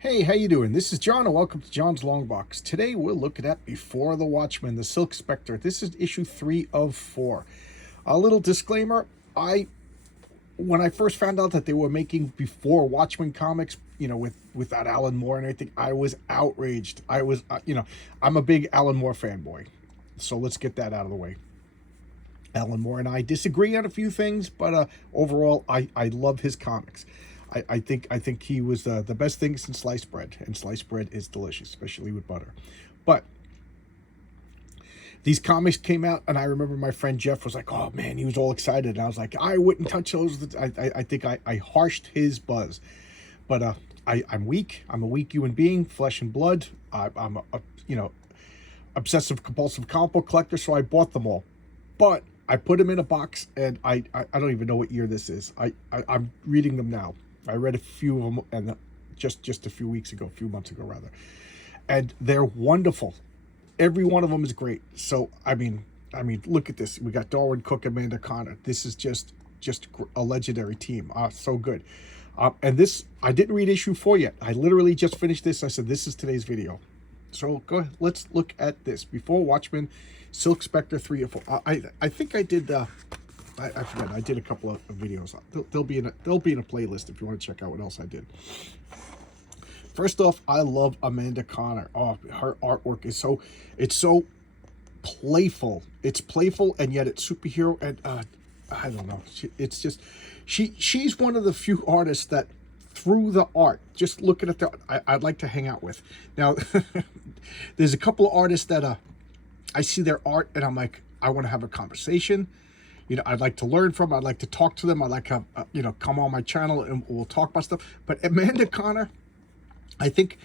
Hey, how you doing? This is John, and welcome to John's Long Box. Today we're looking at Before the Watchmen, the Silk Spectre. This is issue 3 of 4. A little disclaimer: when I first found out that they were making Before Watchmen comics, with that Alan Moore and everything, I was outraged. I'm a big Alan Moore fanboy, so let's get that out of the way. Alan Moore and I disagree on a few things, but overall, I love his comics. I think he was the best thing since sliced bread, and sliced bread is delicious, especially with butter. But these comics came out, and I remember my friend Jeff was like, "Oh man," he was all excited, and I was like, "I wouldn't touch those." I think I harshed his buzz, but I'm weak. I'm a weak human being, flesh and blood. I'm a obsessive compulsive comic book collector, so I bought them all, but I put them in a box, and I don't even know what year this is. I'm reading them now. I read a few of them, and just a few months ago rather, and they're wonderful. Every one of them is great. So I mean, look at this. We got Darwin Cook, Amanda Connor. This is just a legendary team. So good. And this, I didn't read issue 4 yet. I literally just finished this. I said this is today's video. So go ahead. Let's look at this. Before Watchmen, Silk Spectre 3 or 4. I think I did. I forget. I did a couple of videos. They'll be in a playlist if you want to check out what else I did. First off, I love Amanda Connor. Oh, her artwork is so playful. It's playful, and yet it's superhero. And I don't know. She's one of the few artists that, through the art, just looking at the art, I'd like to hang out with. Now, there's a couple of artists that I see their art, and I'm like, I want to have a conversation. I'd like to learn from. I'd like to talk to them. I'd like to, come on my channel and we'll talk about stuff. But Amanda Connor, I think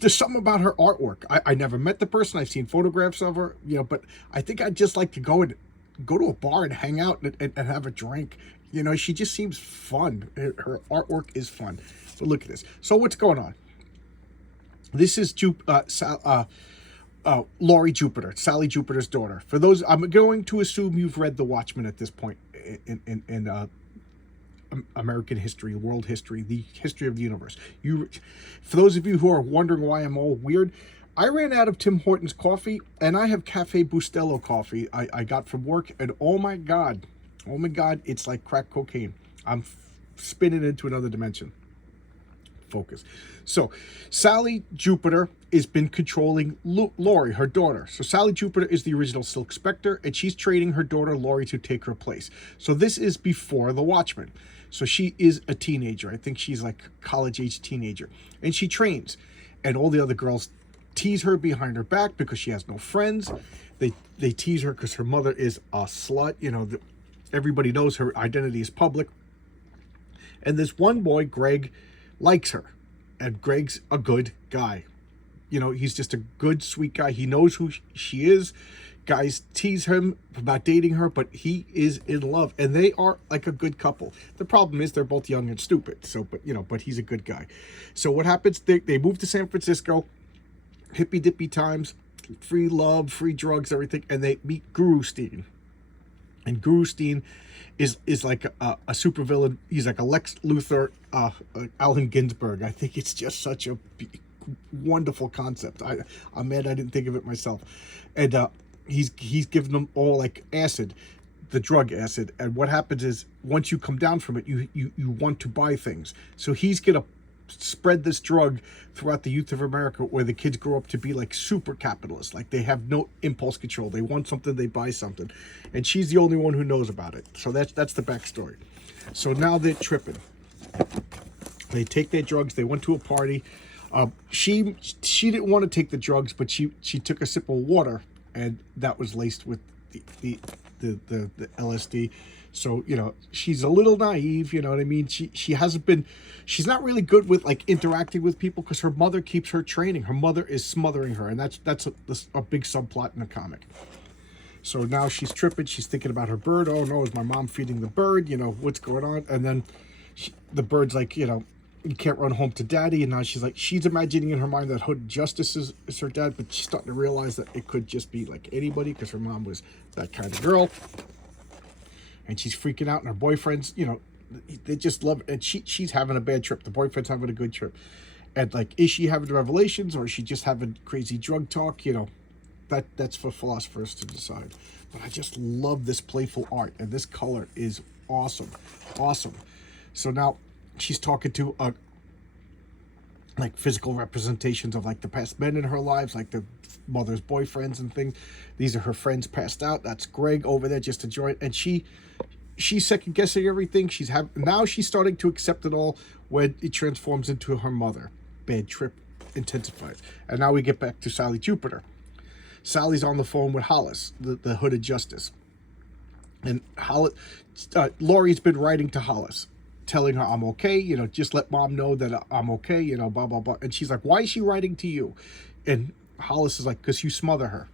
there's something about her artwork. I never met the person. I've seen photographs of her, but I think I'd just like to go to a bar and hang out and have a drink. She just seems fun. Her artwork is fun. But look at this. So what's going on? This is Laurie Jupiter, Sally Jupiter's daughter. For those, I'm going to assume you've read The Watchmen at this point in American history, world history, the history of the universe. For those of you who are wondering why I'm all weird, I ran out of Tim Hortons coffee, and I have Cafe Bustelo coffee I got from work, and oh my god, it's like crack cocaine. I'm spinning into another dimension. Focus. So Sally Jupiter has been controlling Laurie, her daughter. So Sally Jupiter is the original Silk Spectre, and she's training her daughter Laurie to take her place. So this is before the Watchmen. So she is a teenager. I think she's like college-age teenager, and she trains, and all the other girls tease her behind her back because she has no friends. They tease her because her mother is a slut. Everybody knows her identity is public. And this one boy, Greg, likes her, and Greg's a good guy. He's just a good, sweet guy. He knows who she is. Guys tease him about dating her, but he is in love, and they are like a good couple. The problem is they're both young and stupid. So, but he's a good guy. So what happens? They move to San Francisco, hippy dippy times, free love, free drugs, everything, and they meet Guru Steen. And Guru Steen is like a supervillain. He's like a Lex Luthor, Allen Ginsberg. I think it's just such a wonderful concept. I'm mad I didn't think of it myself. And he's given them all like acid, the drug acid. And what happens is once you come down from it, you want to buy things. So he's gonna spread this drug throughout the youth of America, where the kids grow up to be like super capitalists. Like they have no impulse control. They want something, they buy something, and she's the only one who knows about it. So that's the backstory. So now they're tripping. They take their drugs. They went to a party. She didn't want to take the drugs, but she took a sip of water, and that was laced with the LSD. So, she's a little naive, you know what I mean? She's not really good with like interacting with people because her mother keeps her training. Her mother is smothering her, and that's a big subplot in the comic. So now she's tripping. She's thinking about her bird. Oh no, is my mom feeding the bird? What's going on? And then the bird's like, you can't run home to daddy. And now she's imagining in her mind that Hood Justice is her dad, but she's starting to realize that it could just be like anybody because her mom was that kind of girl. And she's freaking out, and her boyfriend's, they just love it. And she's having a bad trip. The boyfriend's having a good trip. And like, is she having revelations or is she just having crazy drug talk? That's for philosophers to decide. But I just love this playful art, and this color is awesome, awesome. So now she's talking to like physical representations of like the past men in her lives, like the mother's boyfriends and things. These are her friends passed out. That's Greg over there just enjoying, and she's second guessing everything. Now she's starting to accept it all when it transforms into her mother. Bad trip intensifies, and now we get back to Sally Jupiter. Sally's on the phone with Hollis, the Hooded Justice, and Laurie's been writing to Hollis, telling her, I'm okay, just let mom know that I'm okay, blah, blah, blah. And she's like, why is she writing to you? And Hollis is like, because you smother her.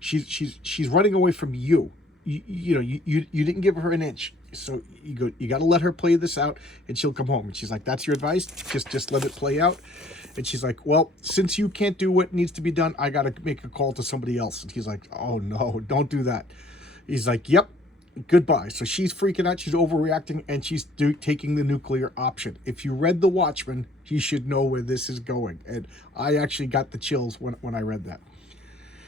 She's running away from you. You didn't give her an inch. So you got to let her play this out and she'll come home. And she's like, that's your advice? Just let it play out. And she's like, well, since you can't do what needs to be done, I got to make a call to somebody else. And he's like, oh no, don't do that. He's like, yep. Goodbye. So she's freaking out. She's overreacting, and she's taking the nuclear option. If you read The Watchmen, you should know where this is going. And I actually got the chills when I read that.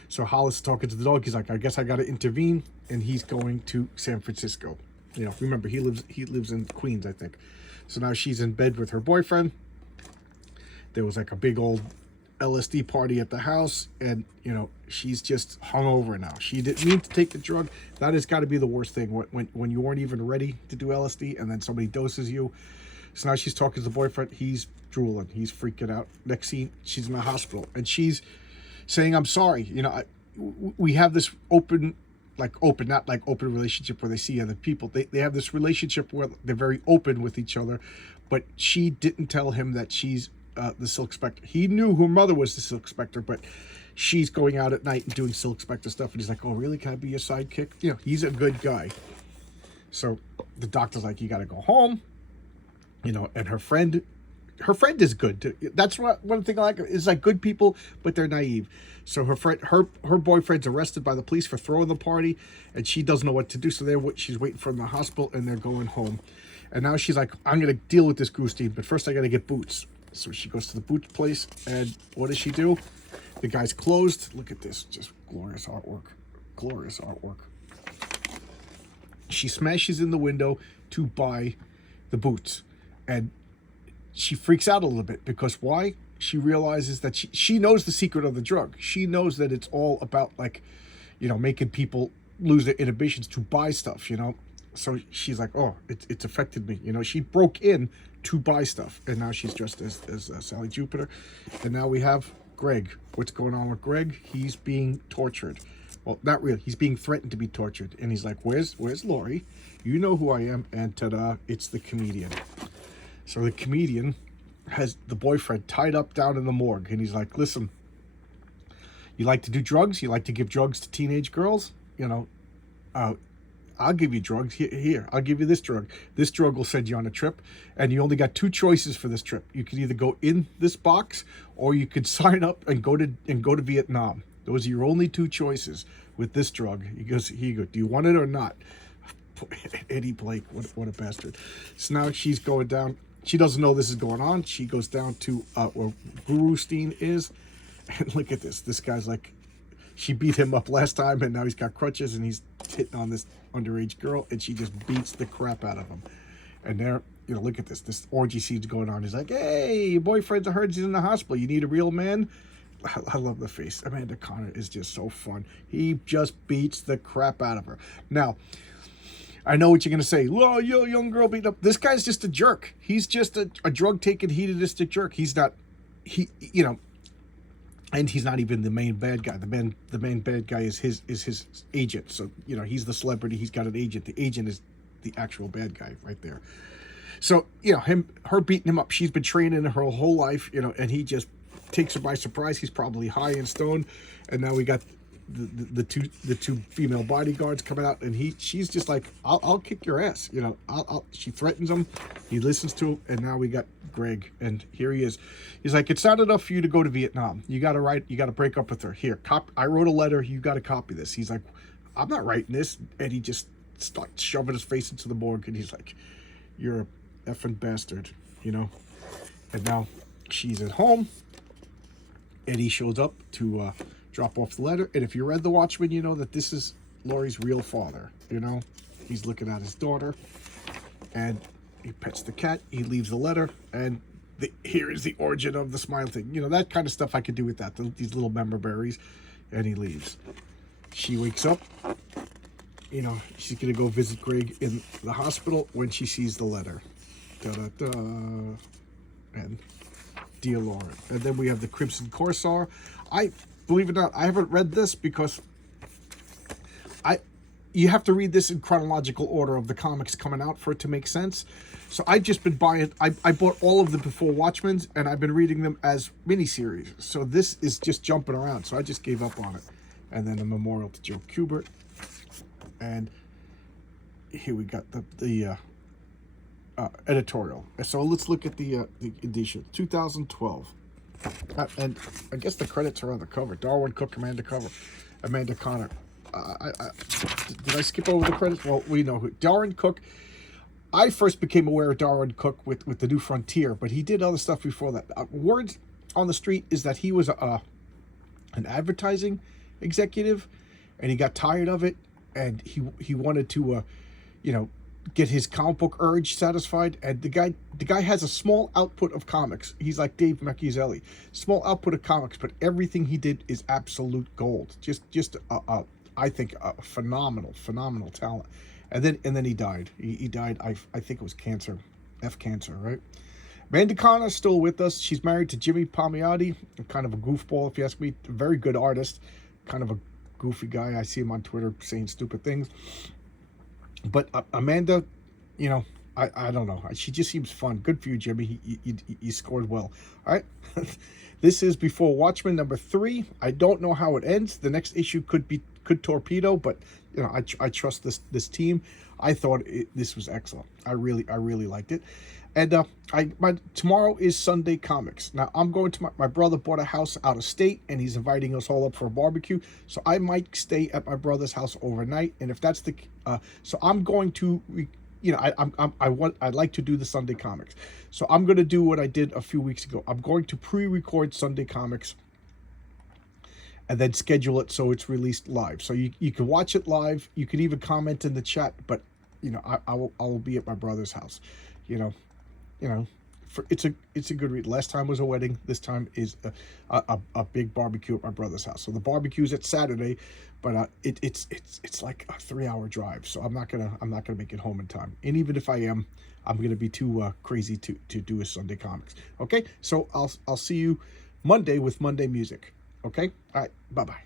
So Hollis is talking to the dog. He's like, I guess I got to intervene, and he's going to San Francisco. Remember, he lives in Queens, I think. So now she's in bed with her boyfriend. There was like a big old LSD party at the house, and she's just hungover now. She didn't mean to take the drug. That has got to be the worst thing when you weren't even ready to do LSD and then somebody doses you. So now she's talking to the boyfriend. He's drooling. He's freaking out. Next scene, she's in the hospital, and she's saying, I'm sorry. We have this open relationship where they see other people. They have this relationship where they're very open with each other, but she didn't tell him that she's the Silk Specter. He knew her mother was the Silk Specter, but she's going out at night and doing Silk Specter stuff. And he's like, oh, really? Can I be your sidekick? He's a good guy. So the doctor's like, you got to go home. And her friend is good. That's one thing I like is like good people, but they're naive. So her boyfriend's arrested by the police for throwing the party, and she doesn't know what to do. So she's waiting for him in the hospital, and they're going home. And now she's like, I'm going to deal with this Goosteen, but first I got to get boots. So she goes to the boot place, and what does she do? The guy's closed. Look at this. Just glorious artwork. Glorious artwork. She smashes in the window to buy the boots. And she freaks out a little bit because why? She realizes that she knows the secret of the drug. She knows that it's all about making people lose their inhibitions to buy stuff, So she's like, oh, it's affected me. She broke in to buy stuff, and now she's dressed as Sally Jupiter. And now we have Greg. What's going on with Greg? He's being tortured. Well, not really. He's being threatened to be tortured. And he's like, where's Laurie? You know who I am. And ta-da, it's the comedian. So the comedian has the boyfriend tied up down in the morgue. And he's like, listen, you like to do drugs? You like to give drugs to teenage girls? I'll give you drugs. Here, I'll give you this drug. This drug will send you on a trip, and you only got two choices for this trip. You can either go in this box, or you could sign up and go to Vietnam. Those are your only two choices with this drug. He goes, here you go. Do you want it or not? Eddie Blake, what a bastard. So now she's going down. She doesn't know this is going on. She goes down to where Guru Steen is, and look at this. This guy's like, she beat him up last time, and now he's got crutches, and he's hitting on this underage girl, and she just beats the crap out of him. And there, look at this orgy scene's going on. He's like, hey, your boyfriend's, I heard he's in the hospital. You need a real man? I love the face. Amanda Connor is just so fun. He just beats the crap out of her. Now, I know what you're going to say. Oh, young girl beat up. This guy's just a jerk. He's just a drug-taking, hedonistic jerk. He's not, and he's not even the main bad guy. The main bad guy is his agent. So, he's the celebrity. He's got an agent. The agent is the actual bad guy right there. So, her beating him up. She's been training her whole life, and he just takes her by surprise. He's probably high and stoned. And now we got the two female bodyguards coming out, and she's just like, I'll kick your ass. She threatens him. He listens to him, and now we got Greg, and here he is. He's like, it's not enough for you to go to Vietnam. You got to break up with her. Here, I wrote a letter. You got to copy this. He's like, I'm not writing this. And he just starts shoving his face into the morgue, and he's like, you're a effing bastard, And now She's at home. Eddie shows up to drop off the letter. And if you read The Watchmen, you know that this is Laurie's real father. You know, he's looking at his daughter, and he pets the cat. He leaves the letter, and here is the origin of the smile thing. You know, that kind of stuff I could do with that. These little member berries, and he leaves. She wakes up. You know, she's gonna go visit Greg in the hospital when she sees the letter. Da da da. And dear Lauren. And then we have the Crimson Corsair. Believe it or not, I haven't read this because you have to read this in chronological order of the comics coming out for it to make sense. So I've just been buying, I bought all of the before Watchmen's, and I've been reading them as miniseries. So this is just jumping around. So I just gave up on it. And then a memorial to Joe Kubert. And here we got the editorial. So let's look at the edition, 2012. And I guess the credits are on the cover. Darwin Cook, Amanda Connor. Did I skip over the credits? Well, we know who. Darwin Cook. I first became aware of Darwin Cook with The New Frontier, but he did other stuff before that. Word on the street is that he was an advertising executive, and he got tired of it, and he wanted to, get his comic book urge satisfied. And the guy has a small output of comics. He's like Dave Machiavelli, small output of comics, but everything he did is absolute gold. Just I think a phenomenal talent. And then he died. He died. I think it was cancer, cancer, right? Amanda Connor's still with us. She's married to Jimmy Palmiotti, kind of a goofball, if you ask me. A very good artist, kind of a goofy guy. I see him on Twitter saying stupid things. But Amanda, I don't know. She just seems fun. Good for you, Jimmy. You scored well. All right. This is Before Watchmen number 3. I don't know how it ends. The next issue could torpedo, but I trust this team. I thought this was excellent. I really liked it. And tomorrow is Sunday Comics. Now I'm going to my brother bought a house out of state, and he's inviting us all up for a barbecue. So I might stay at my brother's house overnight. And if that's the so I'm going to I'd like to do the Sunday Comics. So I'm going to do what I did a few weeks ago. I'm going to pre-record Sunday Comics and then schedule it so it's released live. So you can watch it live. You can even comment in the chat, but I will be at my brother's house. It's a good read. Last time was a wedding. This time is a big barbecue at my brother's house. So the barbecue's at Saturday, but it's like a 3-hour drive. So I'm not gonna make it home in time. And even if I am, I'm gonna be too crazy to do a Sunday Comics. Okay, so I'll see you Monday with Monday Music. Okay, all right, bye bye.